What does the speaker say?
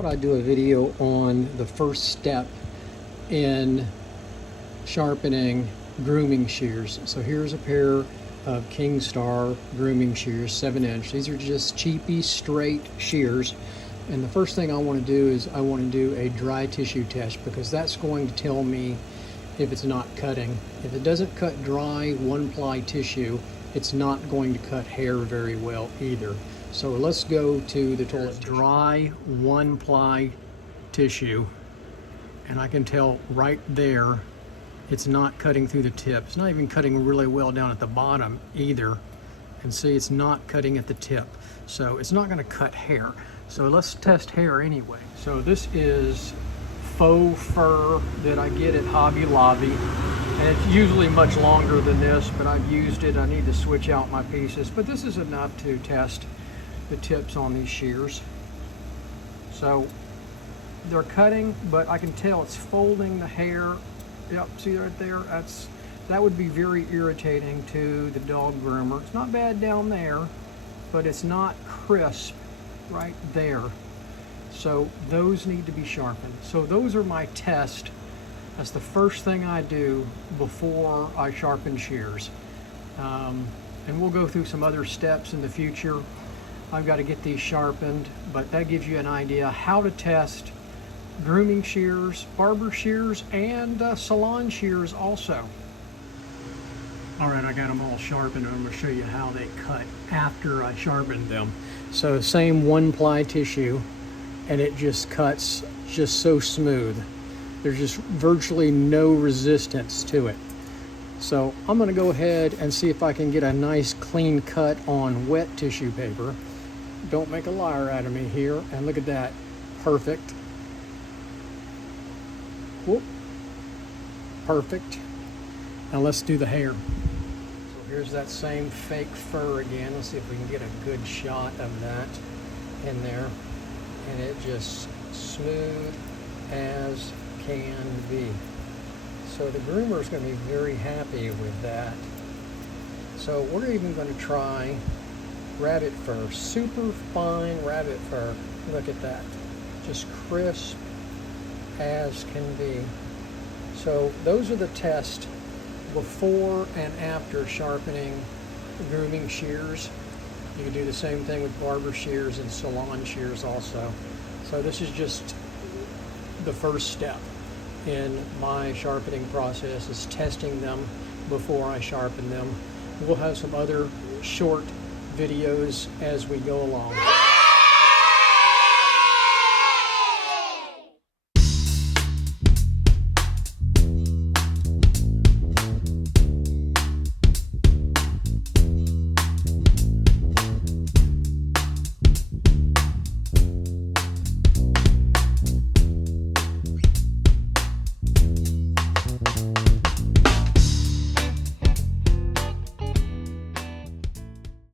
thought I'd do a video on the first step in sharpening grooming shears. So here's a pair of King Star grooming shears, 7-inch. These are just cheapy, straight shears. And the first thing I want to do is I want to do a dry tissue test, because that's going to tell me if it's not cutting. If it doesn't cut dry one-ply tissue, it's not going to cut hair very well either. So let's go to the toilet. Dry one-ply tissue, and I can tell right there it's not cutting through the tip. It's not even cutting really well down at the bottom either. And see, it's not cutting at the tip. So it's not gonna cut hair. So let's test hair anyway. So this is faux fur that I get at Hobby Lobby. And it's usually much longer than this, but I've used it. I need to switch out my pieces. But this is enough to test the tips on these shears. So they're cutting, but I can tell it's folding the hair. Yep, see right there? That would be very irritating to the dog groomer. It's not bad down there, but it's not crisp right there. So those need to be sharpened. So those are my test. That's the first thing I do before I sharpen shears. And we'll go through some other steps in the future. I've got to get these sharpened, but that gives you an idea how to test grooming shears, barber shears, and salon shears also. All right, I got them all sharpened, and I'm going to show you how they cut after I sharpened them. So same one-ply tissue, and it just cuts just so smooth. There's just virtually no resistance to it. So I'm going to go ahead and see if I can get a nice clean cut on wet tissue paper. Don't make a liar out of me here. And look at that, perfect. Whoop, perfect. Now let's do the hair. So here's that same fake fur again. Let's see if we can get a good shot of that in there. And it just smooth as can be. So the groomer is going to be very happy with that. So we're even going to try rabbit fur, super fine rabbit fur. Look at that, just crisp as can be. So those are the tests before and after sharpening grooming shears. You can do the same thing with barber shears and salon shears also. So this is just the first step in my sharpening process, is testing them before I sharpen them. We'll have some other short videos as we go along.